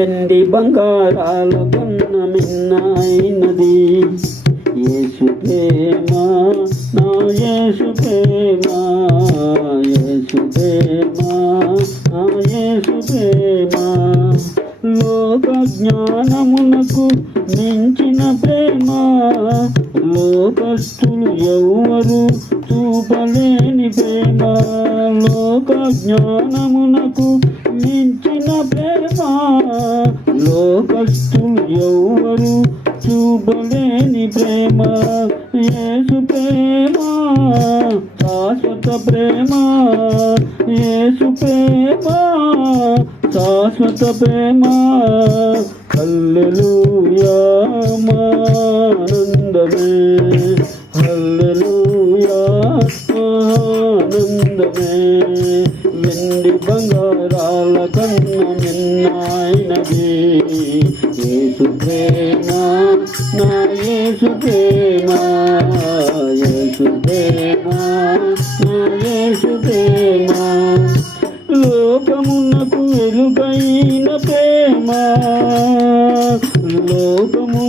వెండి బంగారాల కన్న మిన్నైనది. యేసు ప్రేమ నా యేసు ప్రేమ యేసు ప్రేమ నా యేసు ప్రేమ. లోక జ్ఞానమునకు మించిన ప్రేమ లోకస్తులు ఎవ్వరు చూపలేని ప్రేమ లోక జ్ఞానమునకు మించిన ప్రేమ. లోకస్తులు ఎవ్వరు చూపలేని ప్రేమ యేసు ప్రేమ శాశ్వత ప్రేమ యేసు ప్రేమ శాశ్వత ప్రేమ. యామా ఆనందమే హల్లెలూయా ఆనందమే వెండి బంగారాల కన్న నిన్నాయినది యేసు ప్రేమ నా యేసు ప్రేమ యేసు ప్రేమ నా యేసు ప్రేమ లోకమునకు వెలుగైన ప్రేమ.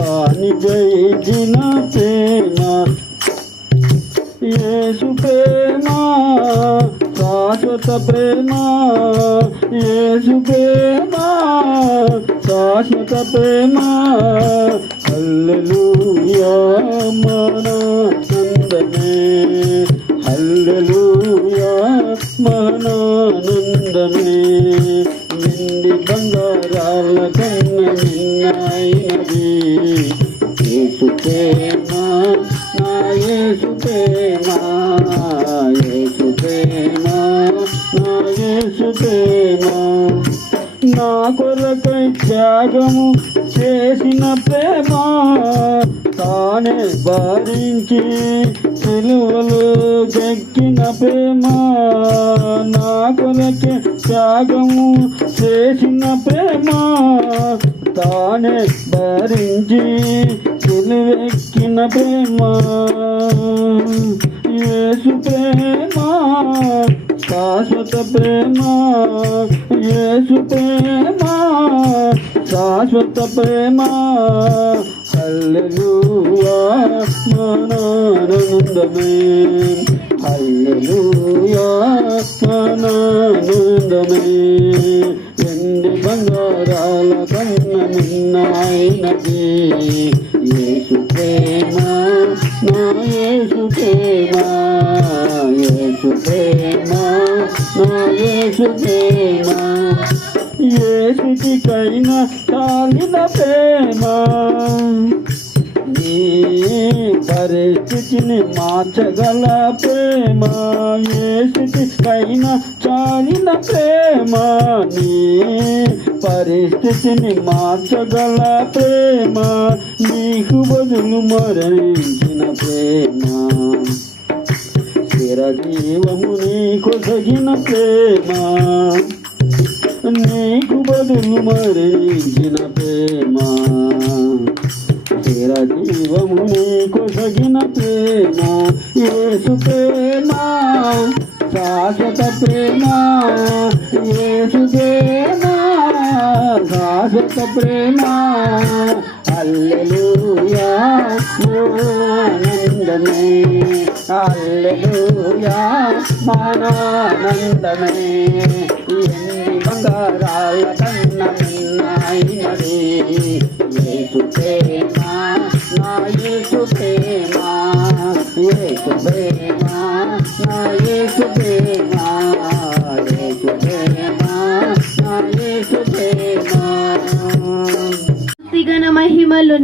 లోకాన్ని జయించిన ప్రేమ ఏసు ప్రేమ శాశ్వత ప్రేమ ఏసు ప్రేమ శాశ్వత ప్రేమ హల్లెలూయా మనానందమే హల్లెలూయా మనానందమే నిండి బంగారాల కన్న నిన్నైనది. యేసు ప్రేమ నా యేసు ప్రేమ యేసు ప్రేమ నా యేసు ప్రేమ నా కొరకై త్యాగము చేసిన ప్రేమ తానే భరించి సిలువలు చెక్కిన ప్రేమ నా కొరకే త్యాగము చేసిన ప్రేమ తానే భరించి సిలువెక్కిన ప్రేమ. యేసు ప్రేమ శాశ్వత ప్రేమ యేసు ప్రేమ శాశ్వత ప్రేమ హల్లెలూయా మనానందమే. హల్లెలూయా మనానందమే. ఎండి బంగారాల కన్న నిన్న ఆయనకి యేసు ప్రేమ. నా యేసు ప్రేమ యేసు ప్రేమ నా యేసు ప్రేమ కాలిన ప్రేమ. నీ పరిస్థితిని మార్చగల ప్రేమ ఏ ఏసుకైనా చాలిన ప్రేమ నీ పరిస్థితిని మార్చగల ప్రేమ నీకు బదులు మరణించిన ప్రేమ. చిరజీవము నీకు తగిన ప్రేమ నీకు బదులు మరణించిన ప్రేమ. చిరజీవము నీకు తగిన ప్రేమ ఏసు ప్రేమ శాశ్వత ప్రేమ ఏసు ప్రేమ శాశ్వత ప్రేమ. హల్లెలూయా ఆనందమే హల్లెలూయా మానానందమే ఎన్ని బంగారాల కన్న మిన్నైనది యేసు ప్రేమ నా యేసు ప్రేమ యేసు ప్రేమ నా యేసు ప్రేమ యేసు ప్రేమ నా యేసు ప్రేమ స్థిగన మహిమలు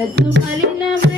మనసు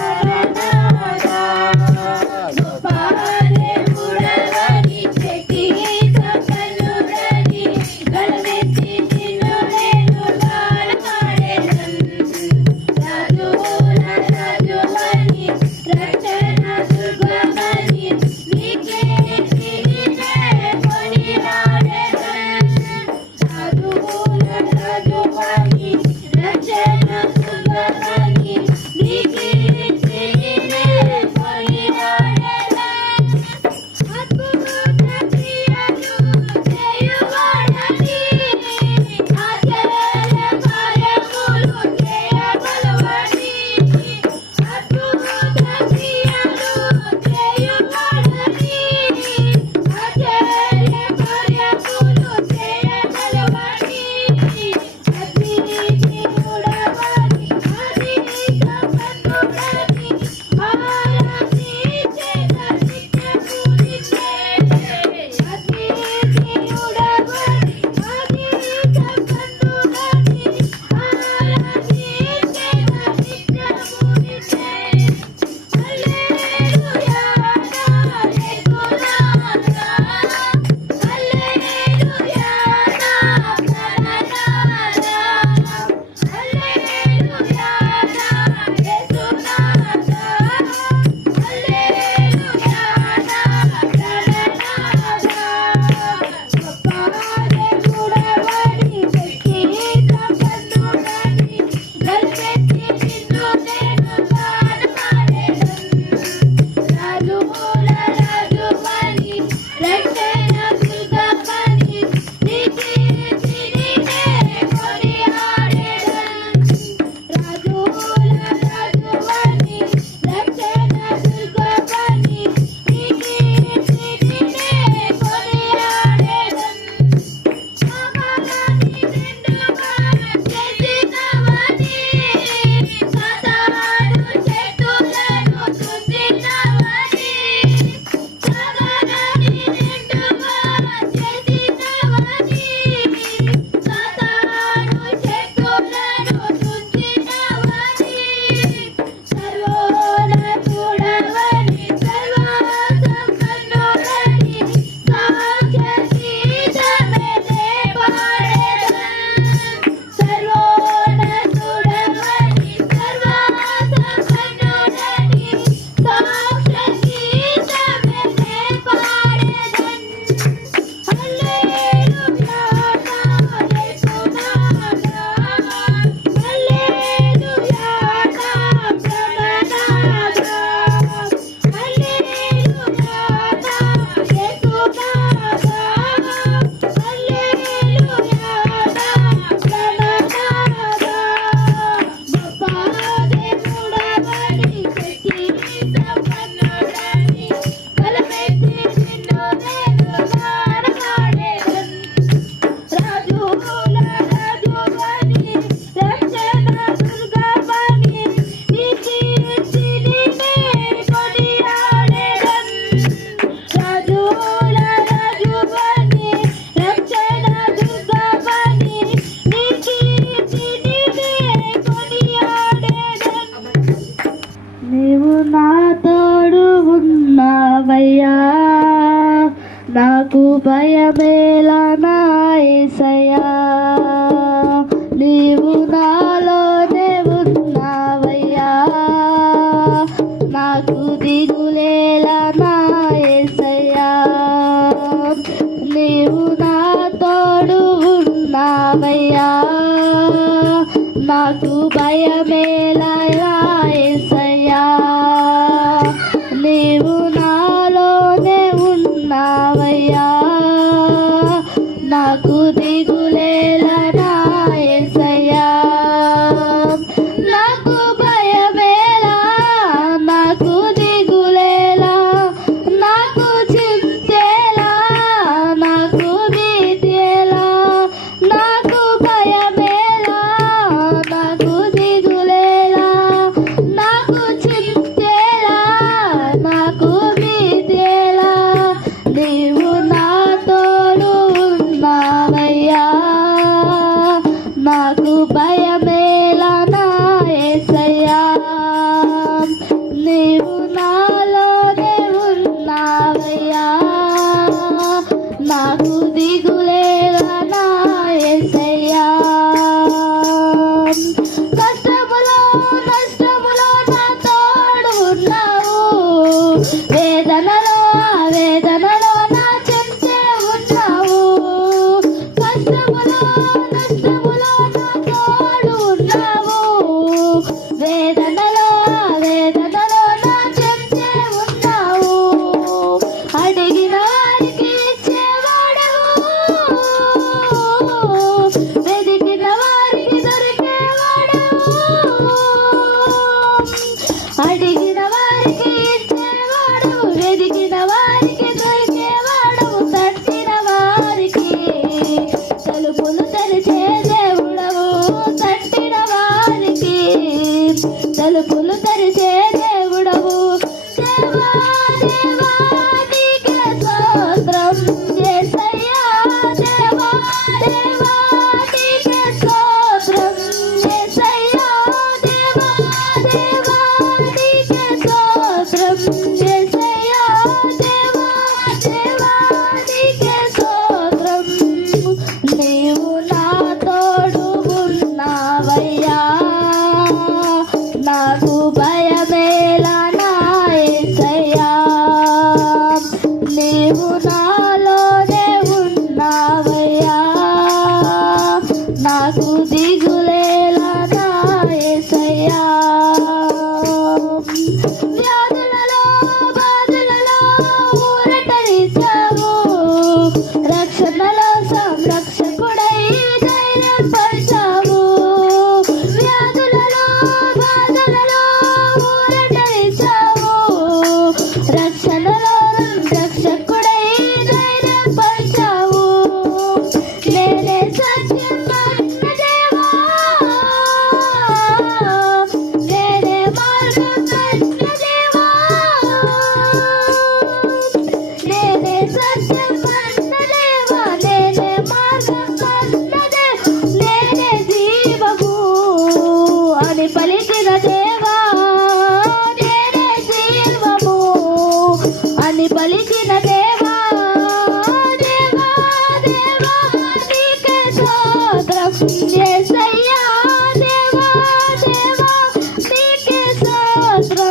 Thank you.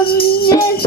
Yes.